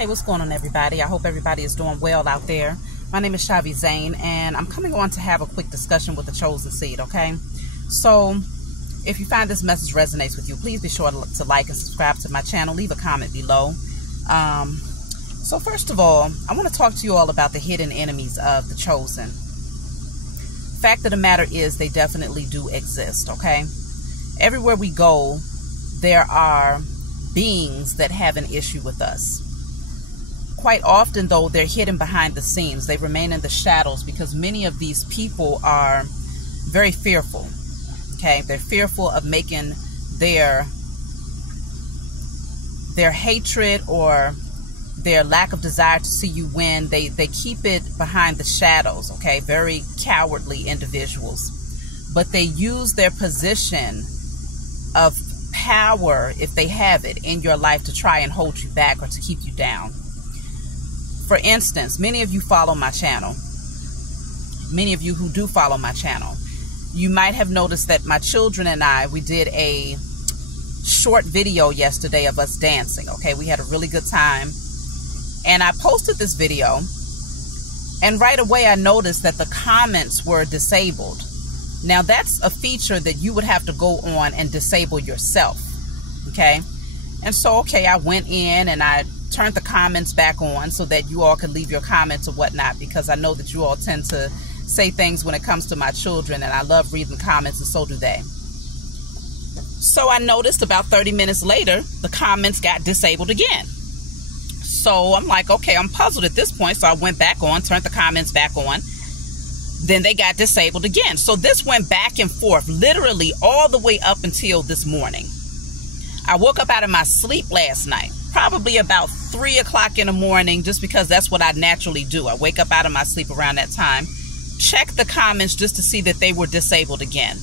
Hey, what's going on, everybody? I hope everybody is doing well out there. My name is Shavi Zane, and I'm coming on to have a quick discussion with the Chosen Seed, okay? So, if you find this message resonates with you, please be sure to like and subscribe to my channel. Leave a comment below. So first of all, I want to talk to you all about the hidden enemies of the Chosen. Fact of the matter is, they definitely do exist, okay? Everywhere we go, there are beings that have an issue with us. Quite often, though, they're hidden behind the scenes. They remain in the shadows because many of these people are very fearful. Okay, they're fearful of making their hatred or their lack of desire to see you win. They keep it behind the shadows. Okay, very cowardly individuals, but they use their position of power, if they have it, in your life to try and hold you back or to keep you down. For instance, many of you follow my channel. Many of you who do follow my channel, you might have noticed that my children and we did a short video yesterday of us dancing. Okay, we had a really good time. And I posted this video, and right away I noticed that the comments were disabled. Now that's a feature that you would have to go on and disable yourself. Okay, and so I went in and I turned the comments back on so that you all could leave your comments or whatnot, because I know that you all tend to say things when it comes to my children, and I love reading comments, and so do they. So I noticed about 30 minutes later, the comments got disabled again. So I'm like, okay, I'm puzzled at this point. So I went back on, turned the comments back on. Then they got disabled again. So this went back and forth, literally all the way up until this morning. I woke up out of my sleep last night, probably about 3 o'clock in the morning, just because that's what I naturally do. I wake up out of my sleep around that time, check the comments just to see that they were disabled again.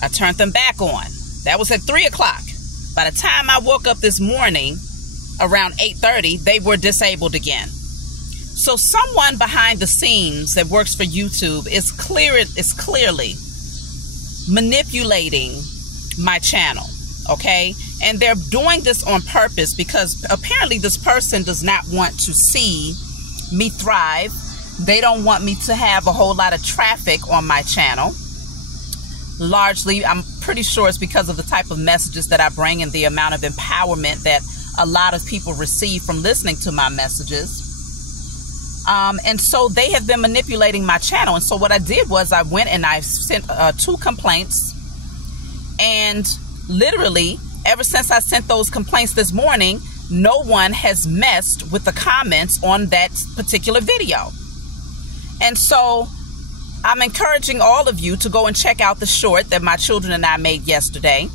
I turned them back on. That was at 3 o'clock. By the time I woke up this morning, around 8:30, they were disabled again. So someone behind the scenes that works for YouTube is clearly manipulating my channel, okay? And they're doing this on purpose because apparently this person does not want to see me thrive. They don't want me to have a whole lot of traffic on my channel. Largely, I'm pretty sure it's because of the type of messages that I bring and the amount of empowerment that a lot of people receive from listening to my messages. And so they have been manipulating my channel. And so what I did was I went and I sent 2 complaints. And literally, ever since I sent those complaints this morning, no one has messed with the comments on that particular video. And so I'm encouraging all of you to go and check out the short that my children and I made yesterday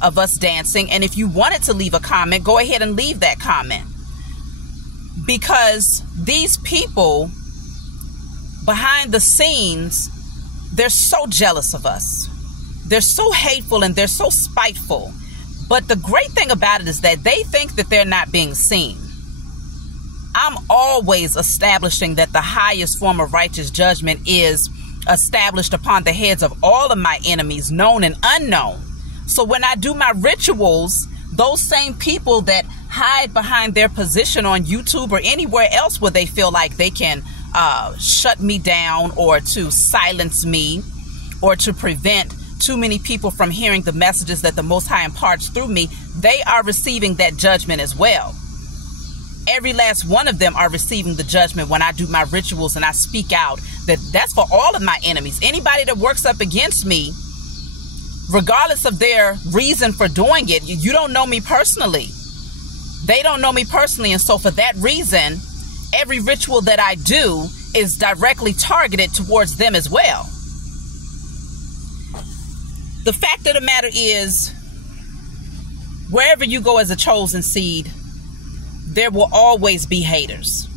of us dancing. And if you wanted to leave a comment, go ahead and leave that comment. Because these people behind the scenes, they're so jealous of us. They're so hateful and they're so spiteful. But the great thing about it is that they think that they're not being seen. I'm always establishing that the highest form of righteous judgment is established upon the heads of all of my enemies, known and unknown. So when I do my rituals, those same people that hide behind their position on YouTube or anywhere else where they feel like they can shut me down or to silence me or to prevent too many people from hearing the messages that the Most High imparts through me, they are receiving that judgment as well. Every last one of them are receiving the judgment when I do my rituals and I speak out. That's for all of my enemies. Anybody that works up against me, regardless of their reason for doing it, you don't know me personally. They don't know me personally. And so for that reason, every ritual that I do is directly targeted towards them as well. The fact of the matter is, wherever you go as a chosen seed, there will always be haters.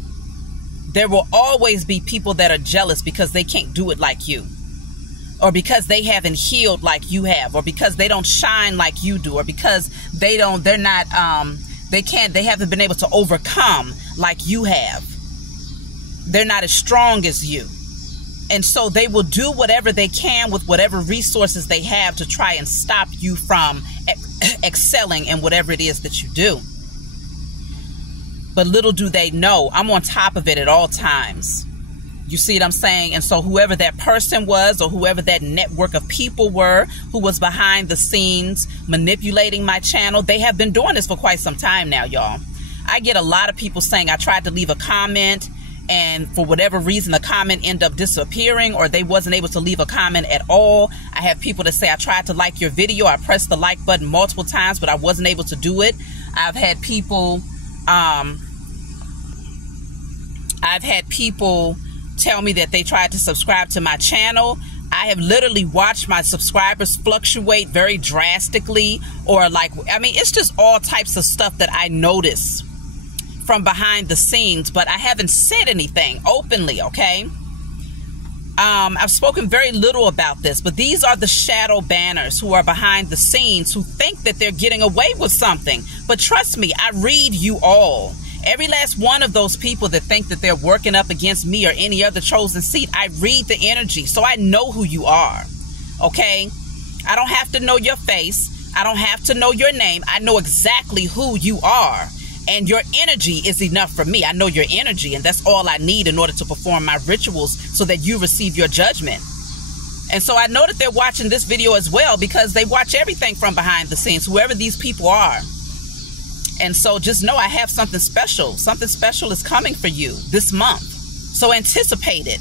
There will always be people that are jealous because they can't do it like you, or because they haven't healed like you have, or because they don't shine like you do, or because they haven't been able to overcome like you have. They're not as strong as you. And so they will do whatever they can with whatever resources they have to try and stop you from excelling in whatever it is that you do. But little do they know, I'm on top of it at all times. You see what I'm saying? And so whoever that person was, or whoever that network of people were who was behind the scenes manipulating my channel, they have been doing this for quite some time now, y'all. I get a lot of people saying I tried to leave a comment, and for whatever reason the comment ended up disappearing, or they wasn't able to leave a comment at all. I have people that say I tried to like your video, I pressed the like button multiple times, but I wasn't able to do it. I've had people tell me that they tried to subscribe to my channel. I have literally watched my subscribers fluctuate very drastically, or it's just all types of stuff that I notice from behind the scenes, but I haven't said anything openly, okay? I've spoken very little about this, but these are the shadow banners who are behind the scenes, who think that they're getting away with something. But trust me, I read you all. Every last one of those people that think that they're working up against me or any other chosen seed, I read the energy, so I know who you are, okay? I don't have to know your face. I don't have to know your name. I know exactly who you are, and your energy is enough for me. I know your energy, and that's all I need in order to perform my rituals so that you receive your judgment. And so I know that they're watching this video as well, because they watch everything from behind the scenes, whoever these people are. And so just know I have something special. Something special is coming for you this month. So anticipate it.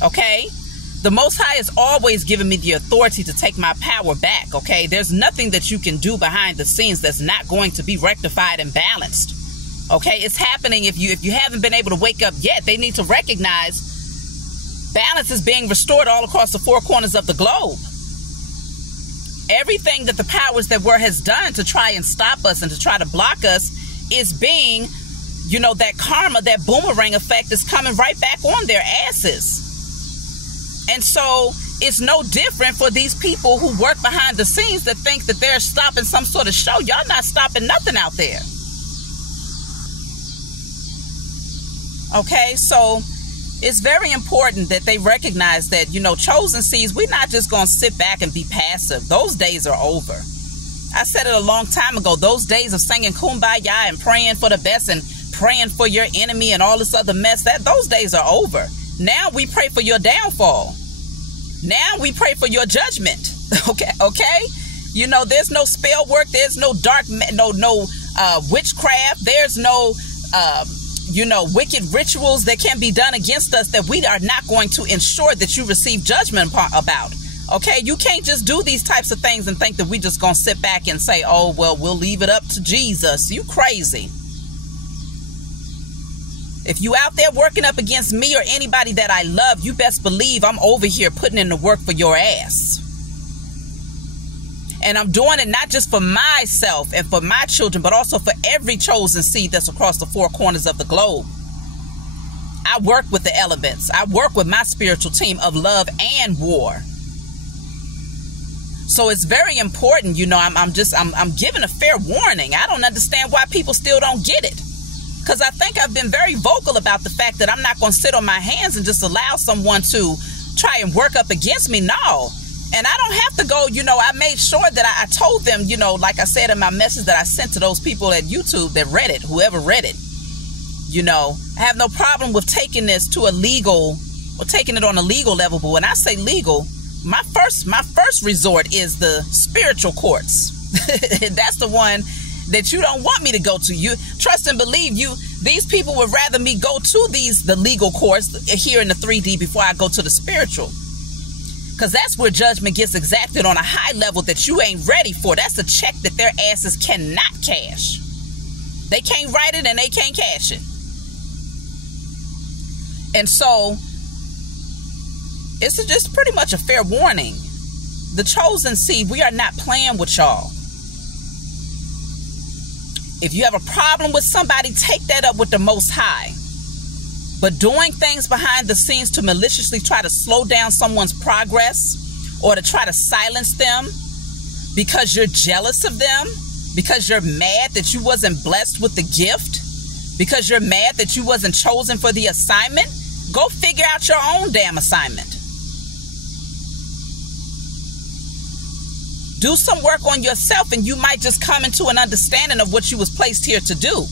Okay? The Most High has always given me the authority to take my power back. Okay? There's nothing that you can do behind the scenes that's not going to be rectified and balanced. Okay? It's happening. If you haven't been able to wake up yet, they need to recognize balance is being restored all across the four corners of the globe. Everything that the powers that were has done to try and stop us and to try to block us is being, that karma, that boomerang effect is coming right back on their asses. And so it's no different for these people who work behind the scenes that think that they're stopping some sort of show. Y'all not stopping nothing out there. Okay, so it's very important that they recognize that, chosen seeds, we're not just going to sit back and be passive. Those days are over. I said it a long time ago. Those days of singing Kumbaya and praying for the best and praying for your enemy and all this other mess, those days are over. Now we pray for your downfall. Now we pray for your judgment. Okay? There's no spell work. There's no dark, no witchcraft. There's no wicked rituals that can be done against us that we are not going to ensure that you receive judgment about. Okay, you can't just do these types of things and think that we just gonna sit back and say, oh, well, we'll leave it up to Jesus. You crazy. If you out there working up against me or anybody that I love, you best believe I'm over here putting in the work for your ass. And I'm doing it not just for myself and for my children, but also for every chosen seed that's across the four corners of the globe. I work with the elements. I work with my spiritual team of love and war. So it's very important, I'm giving a fair warning. I don't understand why people still don't get it. Because I think I've been very vocal about the fact that I'm not going to sit on my hands and just allow someone to try and work up against me. No. And I don't have to go, I made sure that I told them, like I said in my message that I sent to those people at YouTube that read it, whoever read it, I have no problem with taking this to a legal, or taking it on a legal level. But when I say legal, my first resort is the spiritual courts. That's the one that you don't want me to go to. You trust and believe these people would rather me go to the legal courts here in the 3D before I go to the spiritual. Because that's where judgment gets exacted on a high level that you ain't ready for. That's a check that their asses cannot cash. They can't write it and they can't cash it. And so, it's just pretty much a fair warning. The chosen seed, we are not playing with y'all. If you have a problem with somebody, take that up with the Most High. But doing things behind the scenes to maliciously try to slow down someone's progress or to try to silence them because you're jealous of them, because you're mad that you wasn't blessed with the gift, because you're mad that you wasn't chosen for the assignment, go figure out your own damn assignment. Do some work on yourself and you might just come into an understanding of what you was placed here to do.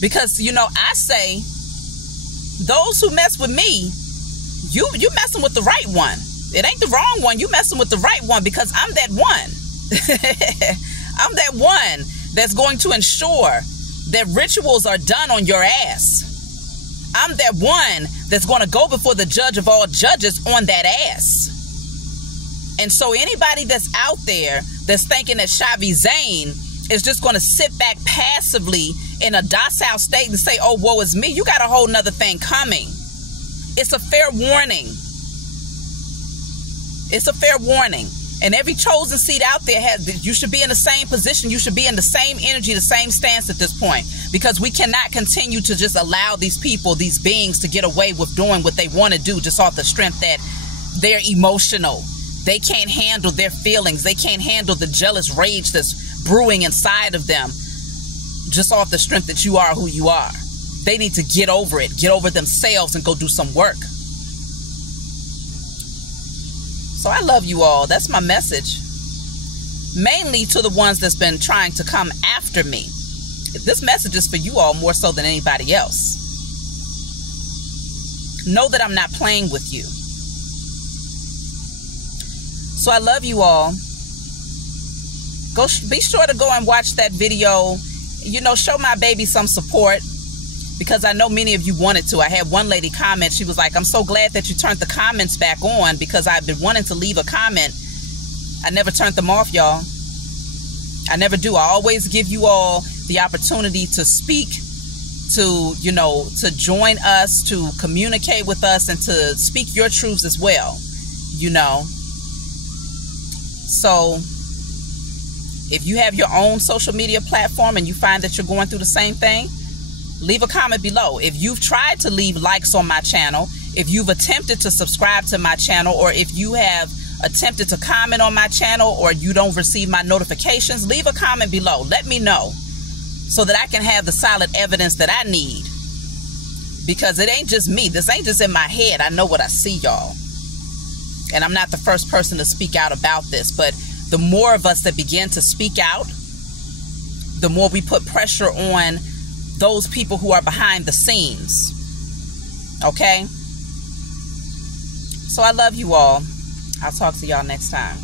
Because, you know, I say, those who mess with me, you messing with the right one. It ain't the wrong one. You messing with the right one, because I'm that one. I'm that one that's going to ensure that rituals are done on your ass. I'm that one that's going to go before the judge of all judges on that ass. And so anybody that's out there that's thinking that Shavi Zane is just going to sit back passively in a docile state and say, oh, woe is me, you got a whole nother thing coming. It's a fair warning. It's a fair warning. And every chosen seed out there you should be in the same position. You should be in the same energy, the same stance at this point, because we cannot continue to just allow these people, these beings, to get away with doing what they want to do just off the strength that they're emotional. They can't handle their feelings. They can't handle the jealous rage that's brewing inside of them just off the strength that you are who you are. They need to get over it, get over themselves, and go do some work. So I love you all. That's my message. Mainly to the ones that's been trying to come after me. This message is for you all more so than anybody else. Know that I'm not playing with you. So I love you all. Be sure to go and watch that video. You know, show my baby some support, because I know many of you wanted to. I had one lady comment. She was like, I'm so glad that you turned the comments back on, because I've been wanting to leave a comment. I never turned them off, y'all. I never do. I always give you all the opportunity to speak, to, you know, to join us, to communicate with us, and to speak your truths as well, you know. So if you have your own social media platform and you find that you're going through the same thing, leave a comment below. If you've tried to leave likes on my channel, if you've attempted to subscribe to my channel, or if you have attempted to comment on my channel or you don't receive my notifications, leave a comment below. Let me know so that I can have the solid evidence that I need. Because it ain't just me. This ain't just in my head. I know what I see, y'all. And I'm not the first person to speak out about this, but the more of us that begin to speak out, the more we put pressure on those people who are behind the scenes. Okay? So I love you all. I'll talk to y'all next time.